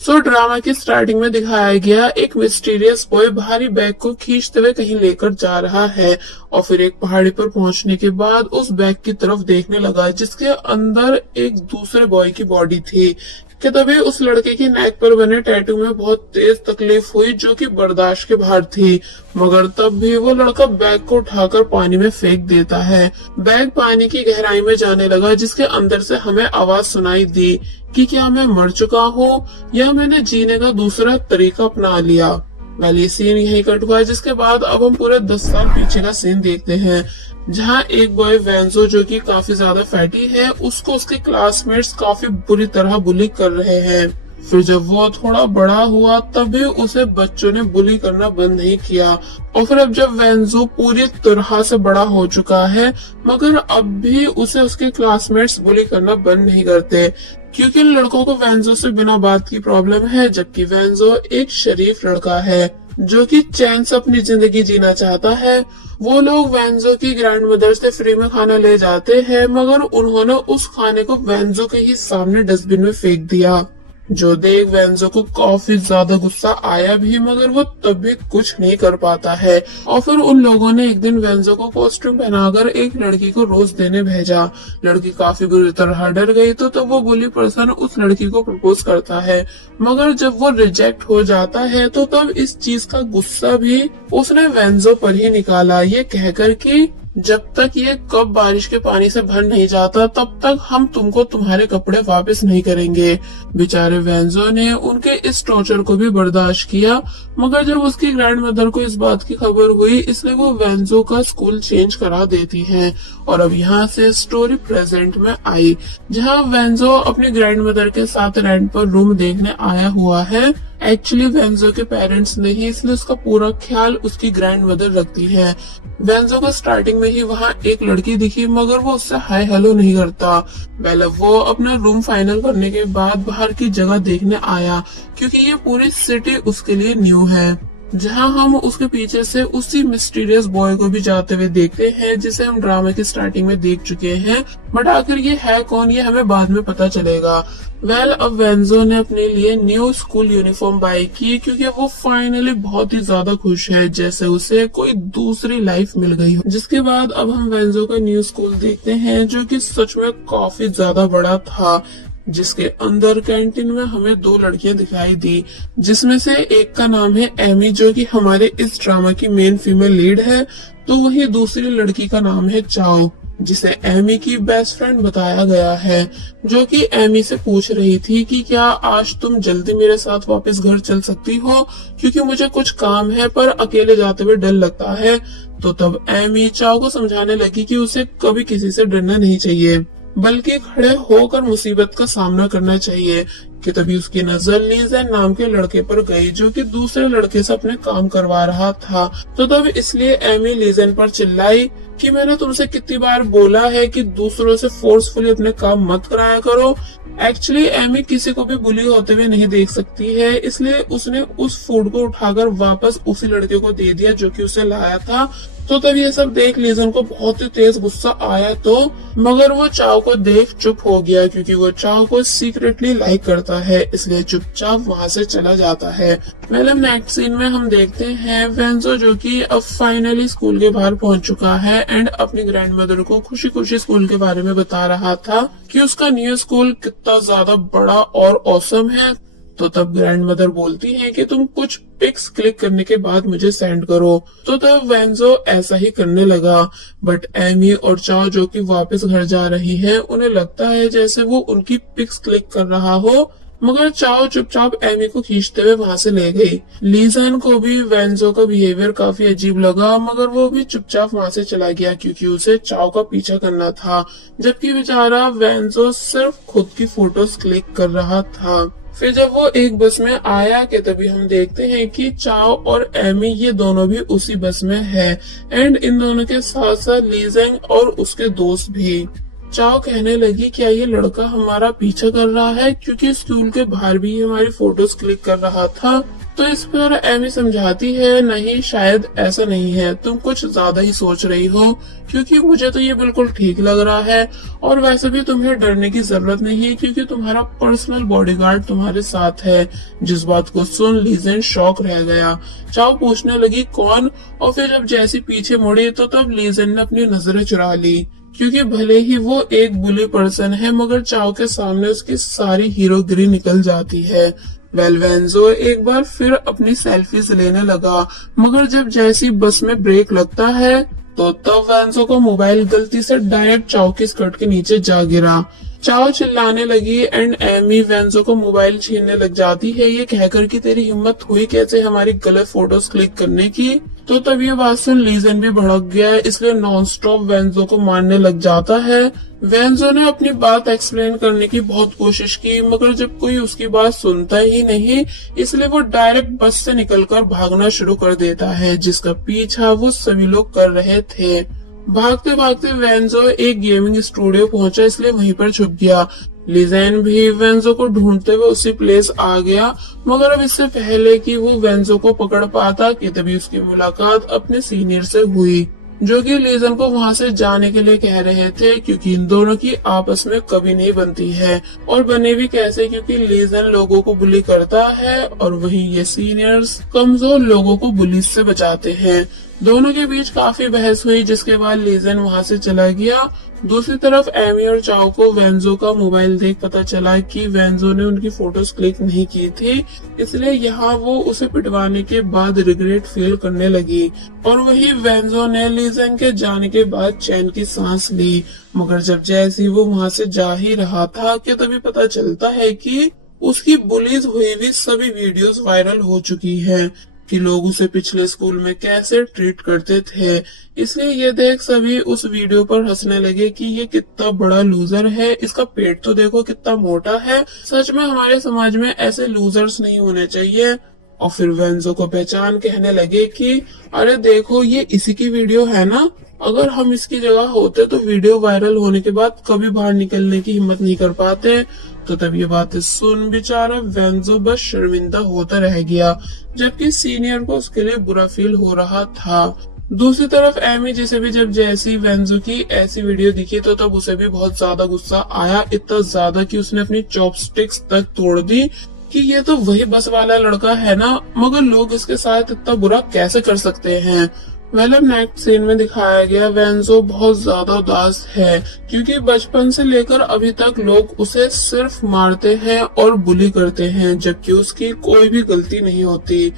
Drama की starting में दिखाया गया एक मिस्टीरियस बॉय भारी बैग को खींचते हुए कहीं लेकर जा रहा है और फिर एक पहाड़ी पर पहुंचने के बाद उस बैग की तरफ देखने लगा जिसके अंदर एक दूसरे बॉय की बॉडी थी कि तभी उस लड़के की नेक पर बने टैटू में बहुत तेज तकलीफ हुई जो कि बर्दाश्त के बाहर थी। मगर तब भी वो लड़का बैग को उठाकर पानी में फेंक देता है। बैग पानी की गहराई में जाने लगा जिसके अंदर से हमें आवाज सुनाई दी कि क्या मैं मर चुका हूँ या मैंने जीने का दूसरा तरीका अपना लिया। वेल ये सीन यही कट हुआ जिसके बाद अब हम पूरे 10 साल पीछे का सीन देखते हैं जहाँ एक बॉय वेंजो जो कि काफी ज्यादा फैटी है उसको उसके क्लासमेट्स काफी बुरी तरह बुली कर रहे हैं। फिर जब वो थोड़ा बड़ा हुआ तभी उसे बच्चों ने बुली करना बंद नहीं किया और फिर अब जब वेंजो पूरी तरह से बड़ा हो चुका है मगर अब भी उसे उसके क्लासमेट्स बुली करना बंद नहीं करते क्योंकि इन लड़कों को वेंजो से बिना बात की प्रॉब्लम है जबकि वेंजो एक शरीफ लड़का है जो कि चैन से अपनी जिंदगी जीना चाहता है। वो लोग वेंजो की ग्रैंड मदर से फ्री में खाना ले जाते हैं मगर उन्होंने उस खाने को वेंजो के ही सामने डस्टबिन में फेंक दिया जो देख वेंजो को काफी ज्यादा गुस्सा आया भी मगर वो तब भी कुछ नहीं कर पाता है और फिर उन लोगों ने एक दिन वेंजो को कॉस्ट्यूम पहनाकर एक लड़की को रोज देने भेजा। लड़की काफी बुरी तरह डर गई तो तब वो बुली पर्सन उस लड़की को प्रपोज करता है मगर जब वो रिजेक्ट हो जाता है तो तब इस चीज का गुस्सा भी उसने वेंजो पर ही निकाला ये कहकर कि जब तक ये कप बारिश के पानी से भर नहीं जाता तब तक हम तुमको तुम्हारे कपड़े वापस नहीं करेंगे। बेचारे वेंजो ने उनके इस टॉर्चर को भी बर्दाश्त किया मगर जब उसकी ग्रैंड मदर को इस बात की खबर हुई इसलिए वो वेंजो का स्कूल चेंज करा देती हैं और अब यहाँ से स्टोरी प्रेजेंट में आई जहाँ वेंजो अपनी ग्रैंड मदर के साथ रेंट पर रूम देखने आया हुआ है। एक्चुअली वेंजो के पेरेंट्स नहीं इसलिए उसका पूरा ख्याल उसकी ग्रैंड मदर रखती है। वेंजो को स्टार्टिंग में ही वहाँ एक लड़की दिखी मगर वो उससे हाय हेलो नहीं करता। पहले वो अपना रूम फाइनल करने के बाद बाहर की जगह देखने आया क्योंकि ये पूरी सिटी उसके लिए न्यू है जहां हम उसके पीछे से उसी मिस्टीरियस बॉय को भी जाते हुए देखते हैं जिसे हम ड्रामा की स्टार्टिंग में देख चुके हैं बट आखिर ये है कौन ये हमें बाद में पता चलेगा। वेल अब वेंजो ने अपने लिए न्यू स्कूल यूनिफॉर्म बाय की क्योंकि वो फाइनली बहुत ही ज्यादा खुश है जैसे उसे कोई दूसरी लाइफ मिल गई हो। जिसके बाद अब हम वेंजो का न्यू स्कूल देखते हैं जो कि सच में काफी ज्यादा बड़ा था जिसके अंदर कैंटीन में हमें 2 लड़कियां दिखाई दी जिसमें से एक का नाम है एमी जो कि हमारे इस ड्रामा की मेन फीमेल लीड है तो वही दूसरी लड़की का नाम है चाओ जिसे एमी की बेस्ट फ्रेंड बताया गया है जो कि एमी से पूछ रही थी कि क्या आज तुम जल्दी मेरे साथ वापस घर चल सकती हो क्योंकि मुझे कुछ काम है पर अकेले जाते हुए डर लगता है। तो तब एमी चाओ को समझाने लगी कि उसे कभी किसी से डरना नहीं चाहिए बल्कि खड़े होकर मुसीबत का सामना करना चाहिए कि तभी उसकी नजर लीजेन नाम के लड़के पर गई जो कि दूसरे लड़के से अपने काम करवा रहा था। तो तब इसलिए एमी लीजेन पर चिल्लाई कि मैंने तुमसे कितनी बार बोला है कि दूसरों से फोर्सफुली अपने काम मत कराया करो। एक्चुअली एमी किसी को भी बुली होते हुए नहीं देख सकती है इसलिए उसने उस फूड को उठाकर वापस उसी लड़के को दे दिया जो कि उसे लाया था। तो तब ये सब देख लीजन को बहुत ही तेज गुस्सा आया तो मगर वो चाओ को देख चुप हो गया क्योंकि वो चाओ को सीक्रेटली लाइक करता है इसलिए चुपचाप वहाँ से चला जाता है। मतलब नेक्स्ट सीन में हम देखते हैं वेंजो जो कि अब फाइनली स्कूल के बाहर पहुंच चुका है एंड अपनी ग्रैंड मदर को खुशी खुशी स्कूल के बारे में बता रहा था कि उसका न्यू स्कूल कितना ज्यादा बड़ा और ऑसम है। तो तब ग्रैंड मदर बोलती है कि तुम कुछ पिक्स क्लिक करने के बाद मुझे सेंड करो। तो तब वेंजो ऐसा ही करने लगा बट एमी और चाओ जो कि वापस घर जा रही है उन्हें लगता है जैसे वो उनकी पिक्स क्लिक कर रहा हो मगर चाओ चुपचाप एमी को खींचते हुए वहाँ से ले गई। लीजन को भी वेंजो का बिहेवियर काफी अजीब लगा मगर वो भी चुपचाप वहाँ से चला गया क्योंकि उसे चाओ का पीछा करना था जबकि बेचारा वेंजो सिर्फ खुद की फोटोज क्लिक कर रहा था। फिर जब वो एक बस में आया कि तभी हम देखते हैं कि चाओ और एमी ये दोनों भी उसी बस में है एंड इन दोनों के साथ साथ लीजेंग और उसके दोस्त भी। चाओ कहने लगी क्या ये लड़का हमारा पीछा कर रहा है क्योंकि स्कूल के बाहर भी हमारी फोटोज क्लिक कर रहा था। तो इस पर एमी समझाती है, नहीं शायद ऐसा नहीं है, तुम कुछ ज्यादा ही सोच रही हो, क्योंकि मुझे तो ये बिल्कुल ठीक लग रहा है। और वैसे भी तुम्हें डरने की जरूरत नहीं है, क्योंकि तुम्हारा पर्सनल बॉडीगार्ड तुम्हारे साथ है। जिस बात को सुन लीजेन शॉक रह गया। चाओ पूछने लगी कौन, और फिर जब जैसी पीछे मुड़ी तो तब लीजेन ने अपनी नजरें चुरा ली, क्योंकि भले ही वो एक बुली पर्सन है मगर चाओ के सामने उसकी सारी हीरोगिरी निकल जाती है। वेंजो एक बार फिर अपनी सेल्फीज लेने लगा, मगर जब जैसी बस में ब्रेक लगता है तो तब वेंजो का मोबाइल गलती से डायरेक्ट चाओ की स्कर्ट के नीचे जा गिरा। चाओ चिल्लाने लगी एंड एमी वेंजो को मोबाइल छीनने लग जाती है, ये कहकर कि तेरी हिम्मत हुई कैसे हमारी गलत फोटोज क्लिक करने की। तो तब ये बात सुन लीजन भी भड़क गया, इसलिए नॉन स्टॉप वेंजो को मारने लग जाता है। वेंजो ने अपनी बात एक्सप्लेन करने की बहुत कोशिश की, मगर जब कोई उसकी बात सुनता ही नहीं, इसलिए वो डायरेक्ट बस से निकलकर भागना शुरू कर देता है, जिसका पीछा वो सभी लोग कर रहे थे। भागते भागते वेंजो एक गेमिंग स्टूडियो पहुंचा, इसलिए वहीं पर छुप गया। लिजेन भी वेंजो को ढूंढते हुए उसी प्लेस आ गया, मगर अब इससे पहले कि वो वेंजो को पकड़ पाता कि तभी उसकी मुलाकात अपने सीनियर से हुई, जो कि लीजन को वहां से जाने के लिए कह रहे थे, क्योंकि इन दोनों की आपस में कभी नहीं बनती है। और बने भी कैसे, क्योंकि लीजन लोगों को बुली करता है और वहीं ये सीनियर्स कमजोर लोगों को बुली से बचाते हैं। दोनों के बीच काफी बहस हुई, जिसके बाद लीजन वहां से चला गया। दूसरी तरफ एमी और चाओ को वेंजो का मोबाइल देख पता चला कि वेंजो ने उनकी फोटोज क्लिक नहीं की थी, इसलिए यहाँ वो उसे पिटवाने के बाद रिग्रेट फील करने लगी। और वही वेंजो ने लीजन के जाने के बाद चैन की सांस ली, मगर जब जैसे वो वहां से जा ही रहा था कि तभी पता चलता है कि उसकी बुलीज हुई भी सभी वीडियोस वायरल हो चुकी है, कि लोग उसे पिछले स्कूल में कैसे ट्रीट करते थे। इसलिए ये देख सभी उस वीडियो पर हंसने लगे कि ये कितना बड़ा लूजर है, इसका पेट तो देखो कितना मोटा है। सच में हमारे समाज में ऐसे लूजर्स नहीं होने चाहिए। और फिर वेंजो को पहचान कहने लगे कि अरे देखो ये इसी की वीडियो है ना, अगर हम इसकी जगह होते तो वीडियो वायरल होने के बाद कभी बाहर निकलने की हिम्मत नहीं कर पाते। तो तब ये बातें सुन बेचारा वेंजो बस शर्मिंदा होता रह गया, जबकि सीनियर को उसके लिए बुरा फील हो रहा था। दूसरी तरफ एमी जिसे भी जब जैसी वेंजो की ऐसी वीडियो दिखी तो तब उसे भी बहुत ज्यादा गुस्सा आया, इतना ज्यादा कि उसने अपनी चॉपस्टिक्स तक तोड़ दी कि ये तो वही बस वाला लड़का है ना, मगर लोग इसके साथ इतना बुरा कैसे कर सकते हैं। वेल नेक्स्ट सीन में दिखाया गया वेंजो बहुत ज्यादा उदास है, क्योंकि बचपन से लेकर अभी तक लोग उसे सिर्फ मारते हैं और बुली करते हैं, जबकि उसकी कोई भी गलती नहीं होती।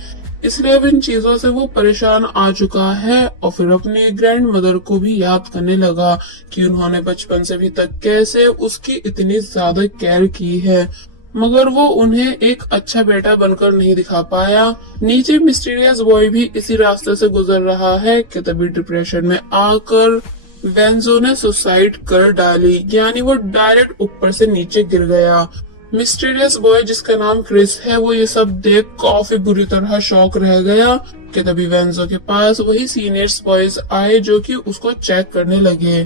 इसलिए अब इन चीजों से वो परेशान आ चुका है और फिर अपनी ग्रैंड मदर को भी याद करने लगा कि उन्होंने बचपन से अभी तक कैसे उसकी इतनी ज्यादा केयर की है, मगर वो उन्हें एक अच्छा बेटा बनकर नहीं दिखा पाया। नीचे मिस्टीरियस बॉय भी इसी रास्ते से गुजर रहा है कि तभी डिप्रेशन में आकर वेंजो ने सुसाइड कर डाली, यानी वो डायरेक्ट ऊपर से नीचे गिर गया। मिस्टीरियस बॉय जिसका नाम क्रिस है, वो ये सब देख काफी बुरी तरह शॉक रह गया कि तभी वेंजो के पास वही सीनियर्स बॉयज आए जो कि उसको चेक करने लगे।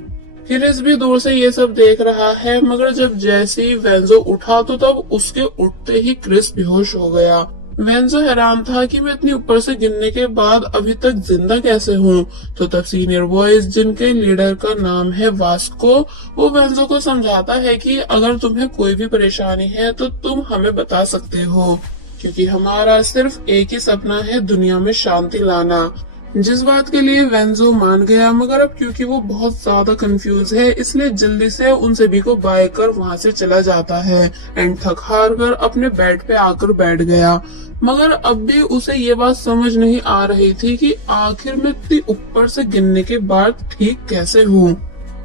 क्रिस भी दूर से ये सब देख रहा है, मगर जब जैसे ही वेंजो उठा तो तब उसके उठते ही क्रिस बेहोश हो गया। वेंजो हैरान था कि मैं इतनी ऊपर से गिरने के बाद अभी तक जिंदा कैसे हूँ। तो तब सीनियर बॉयज जिनके लीडर का नाम है वास्को, वो वेंजो को समझाता है कि अगर तुम्हें कोई भी परेशानी है तो तुम हमें बता सकते हो, क्योंकि हमारा सिर्फ एक ही सपना है, दुनिया में शांति लाना। जिस बात के लिए वेंजो मान गया, मगर अब क्योंकि वो बहुत ज्यादा कंफ्यूज है, इसलिए जल्दी से उन सभी को बाय कर वहां से चला जाता है एंड थक हार कर अपने बेड पे आकर बैठ गया। मगर अब भी उसे ये बात समझ नहीं आ रही थी कि आखिर मैं इतनी ऊपर से गिरने के बाद ठीक कैसे हूँ।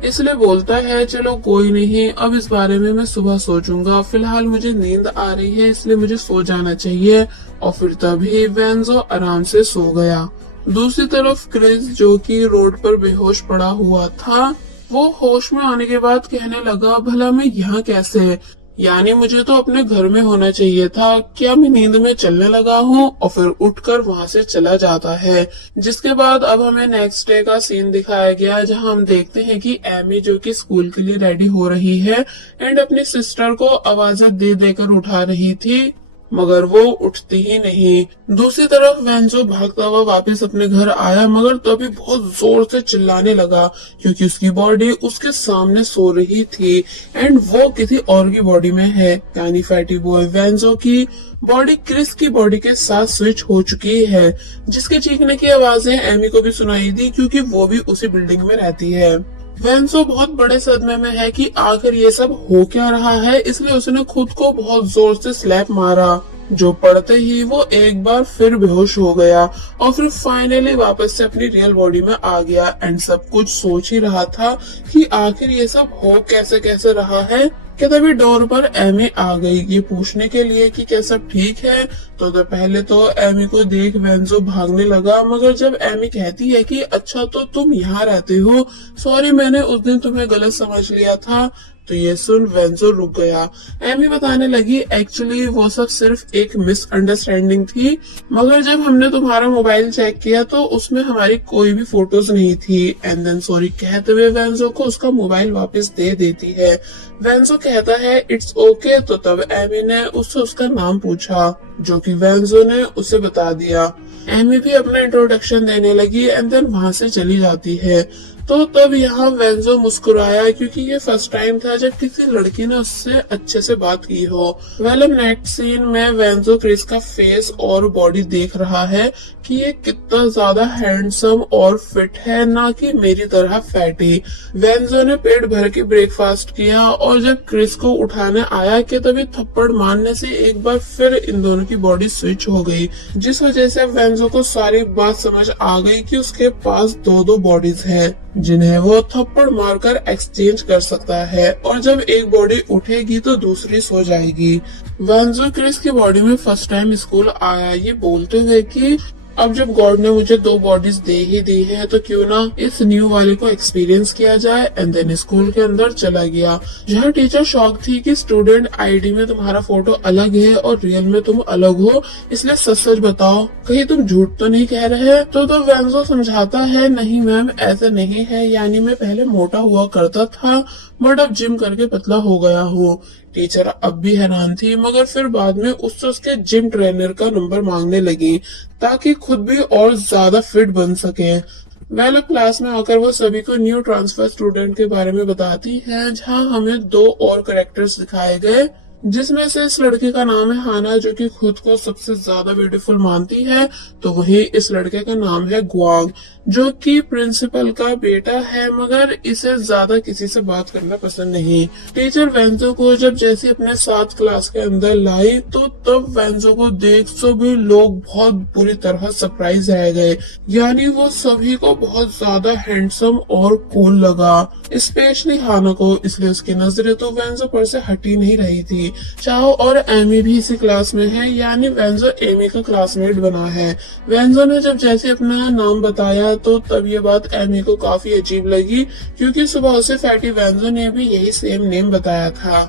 इसलिए बोलता है चलो कोई नहीं, अब इस बारे में मैं सुबह सोचूंगा, फिलहाल मुझे नींद आ रही है इसलिए मुझे सो जाना चाहिए। और फिर तभी वेंजो आराम से सो गया। दूसरी तरफ क्रिस जो कि रोड पर बेहोश पड़ा हुआ था, वो होश में आने के बाद कहने लगा भला मैं यहाँ कैसे, यानी मुझे तो अपने घर में होना चाहिए था, क्या मैं नींद में चलने लगा हूँ। और फिर उठकर वहां से चला जाता है। जिसके बाद अब हमें नेक्स्ट डे का सीन दिखाया गया, जहाँ हम देखते हैं कि एमी जो कि स्कूल के लिए रेडी हो रही है एंड अपनी सिस्टर को आवाजें दे देकर उठा रही थी। मगर वो उठती ही नहीं। दूसरी तरफ वेंजो भागता हुआ वापस अपने घर आया, मगर तभी बहुत जोर से चिल्लाने लगा क्योंकि उसकी बॉडी उसके सामने सो रही थी एंड वो किसी और की बॉडी में है, यानी फैटी बॉय वेंजो की बॉडी क्रिस की बॉडी के साथ स्विच हो चुकी है, जिसके चीखने की आवाजें एमी को भी सुनाई दी क्योंकि वो भी उसी बिल्डिंग में रहती है। वेंसो बहुत बड़े सदमे में है कि आखिर ये सब हो क्या रहा है, इसलिए उसने खुद को बहुत जोर से स्लैप मारा, जो पड़ते ही वो एक बार फिर बेहोश हो गया और फिर फाइनली वापस से अपनी रियल बॉडी में आ गया एंड सब कुछ सोच ही रहा था कि आखिर ये सब हो कैसे कैसे रहा है कि तभी डोर पर एमी आ गई ये पूछने के लिए कि क्या सब ठीक है। तो पहले तो एमी को देख वेंजो भागने लगा, मगर जब एमी कहती है कि अच्छा तो तुम यहाँ रहते हो, सॉरी मैंने उस दिन तुम्हें गलत समझ लिया था, तो ये सुन वेंजो रुक गया। एमी बताने लगी एक्चुअली वो सब सिर्फ एक मिसअंडरस्टैंडिंग थी, मगर जब हमने तुम्हारा मोबाइल चेक किया तो उसमें हमारी कोई भी फोटोज नहीं थी। एंड देन सॉरी कहते हुए वेंजो को उसका मोबाइल वापस दे देती है। वेंजो कहता है इट्स ओके, तो तब एमी ने उससे उसका नाम पूछा, जो कि वेंजो ने उसे बता दिया। एमी भी अपना इंट्रोडक्शन देने लगी एंड देन वहां से चली जाती है। तो तब यहाँ वेंजो मुस्कुराया क्योंकि ये फर्स्ट टाइम था जब किसी लड़की ने उससे अच्छे से बात की हो। वेल नेक्स्ट सीन में वेंजो क्रिस का फेस और बॉडी देख रहा है कि ये कितना ज्यादा हैंडसम और फिट है, ना कि मेरी तरह फैटी। वेंजो ने पेट भर के ब्रेकफास्ट किया और जब क्रिस को उठाने आया कि तभी थप्पड़ मारने से एक बार फिर इन दोनों की बॉडी स्विच हो गई, जिस वजह से वेंजो को सारी बात समझ आ गई कि उसके पास दो दो बॉडीज हैं जिन्हें वो थप्पड़ मारकर एक्सचेंज कर सकता है, और जब एक बॉडी उठेगी तो दूसरी सो जाएगी। वेंजो क्रिस की बॉडी में फर्स्ट टाइम स्कूल आया ये बोलते हुए कि अब जब गॉड ने मुझे दो बॉडीज दे ही दी है तो क्यों ना इस न्यू वाली को एक्सपीरियंस किया जाए। एंड देन स्कूल के अंदर चला गया, जहाँ टीचर शॉक थी कि स्टूडेंट आईडी में तुम्हारा फोटो अलग है और रियल में तुम अलग हो, इसलिए सच सच बताओ कहीं तुम झूठ तो नहीं कह रहे। तो वेंजो समझाता है नहीं मैम ऐसा नहीं है, यानी मैं पहले मोटा हुआ करता था बट अब जिम करके पतला हो गया हूँ। टीचर अब भी हैरान थी, मगर फिर बाद में उससे उसके जिम ट्रेनर का नंबर मांगने लगी ताकि खुद भी और ज्यादा फिट बन सके। वेल क्लास में आकर वो सभी को न्यू ट्रांसफर स्टूडेंट के बारे में बताती है, जहाँ हमें दो और कैरेक्टर्स दिखाए गए, जिसमें से इस लड़के का नाम है हाना जो कि खुद को सबसे ज्यादा ब्यूटीफुल मानती है, तो वहीं इस लड़के का नाम है गुआंग जो कि प्रिंसिपल का बेटा है, मगर इसे ज्यादा किसी से बात करना पसंद नहीं। टीचर वेंजो को जब जैसे अपने साथ क्लास के अंदर लाई तो तब वेंजो को देख सभी लोग बहुत बुरी तरह सरप्राइज रह गए, यानी वो सभी को बहुत ज्यादा हैंडसम और कूल लगा, स्पेशली हाना को, इसलिए उसकी नजरें तो वेंजो पर से हटी नहीं रही थी। चाओ और एमी भी इसी क्लास में है, यानी वेंजो एमी का क्लासमेट बना है। वेंजो ने जब जैसे अपना नाम बताया तो तब ये बात एमी को काफी अजीब लगी क्योंकि सुबह उसे फैटी वेंजो ने भी यही सेम नेम बताया था।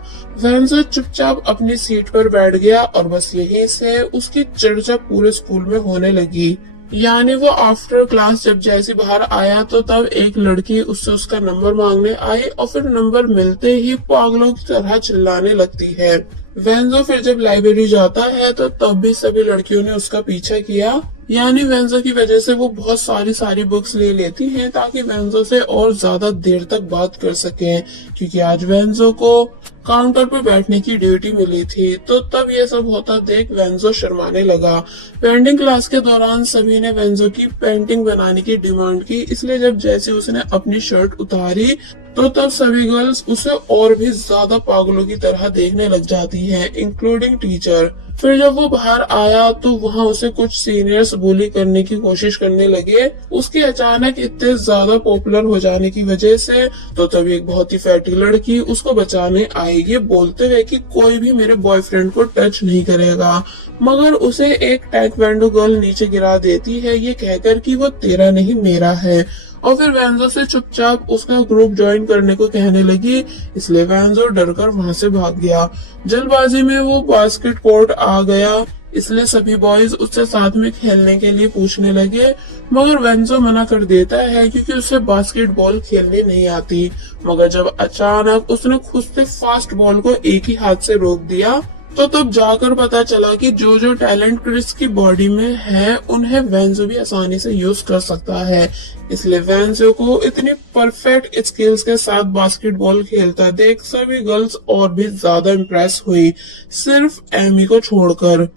वेंजो चुपचाप अपनी सीट पर बैठ गया और बस यही से उसकी चर्चा पूरे स्कूल में होने लगी। यानी वो आफ्टर क्लास जब जैसे बाहर आया तो तब एक लड़की उससे उसका नंबर मांगने आई और फिर नंबर मिलते ही पागलों की तरह चिल्लाने लगती है। वेंजो फिर जब लाइब्रेरी जाता है तो तब भी सभी लड़कियों ने उसका पीछा किया, यानी वेंजो की वजह से वो बहुत सारी बुक्स ले लेती हैं ताकि वेंजो से और ज्यादा देर तक बात कर सके, क्योंकि आज वेंजो को काउंटर पर बैठने की ड्यूटी मिली थी। तो तब ये सब होता देख वेंजो शर्माने लगा। पेंटिंग क्लास के दौरान सभी ने वेंजो की पेंटिंग बनाने की डिमांड की, इसलिए जब जैसे उसने अपनी शर्ट उतारी तो तब सभी गर्ल्स उसे और भी ज्यादा पागलों की तरह देखने लग जाती हैं, इंक्लूडिंग टीचर। फिर जब वो बाहर आया तो वहाँ उसे कुछ सीनियर्स बुली करने की कोशिश करने लगे, उसके अचानक इतने ज्यादा पॉपुलर हो जाने की वजह से। तो तभी एक बहुत ही फैटी लड़की उसको बचाने आई, ये बोलते हुए कि कोई भी मेरे बॉयफ्रेंड को टच नहीं करेगा, मगर उसे एक टैइक्वांडो गर्ल नीचे गिरा देती है ये कहकर कि वो तेरा नहीं मेरा है, और फिर वेंजो से चुपचाप उसका ग्रुप ज्वाइन करने को कहने लगी, इसलिए वेंजो डरकर वहां से भाग गया। जल्दबाजी में वो बास्केट कोर्ट आ गया, इसलिए सभी बॉयज उससे साथ में खेलने के लिए पूछने लगे, मगर वेंजो मना कर देता है क्योंकि उसे बास्केटबॉल खेलने नहीं आती। मगर जब अचानक उसने खुद से फास्ट बॉल को एक ही हाथ से रोक दिया तो तब जाकर पता चला कि जो जो टैलेंट क्रिस की बॉडी में है उन्हें वेंजो भी आसानी से यूज कर सकता है। इसलिए वेंजो को इतनी परफेक्ट स्किल्स के साथ बास्केटबॉल खेलता देख सभी गर्ल्स और भी ज्यादा इम्प्रेस हुई, सिर्फ एमी को छोड़कर।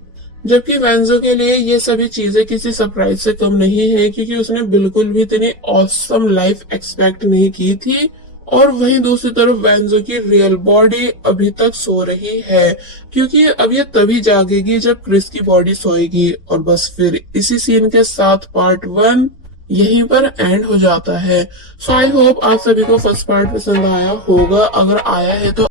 जबकि वेंजो के लिए ये सभी चीजें किसी सरप्राइज से कम नहीं है, क्योंकि उसने बिल्कुल भी इतनी ऑसम लाइफ एक्सपेक्ट नहीं की थी। और वहीं दूसरी तरफ वेंजो की रियल बॉडी अभी तक सो रही है, क्योंकि अब ये तभी जागेगी जब क्रिस की बॉडी सोएगी। और बस फिर इसी सीन के साथ पार्ट 1 यहीं पर एंड हो जाता है। सो आई होप आप सभी को फर्स्ट पार्ट पसंद आया होगा। अगर आया है तो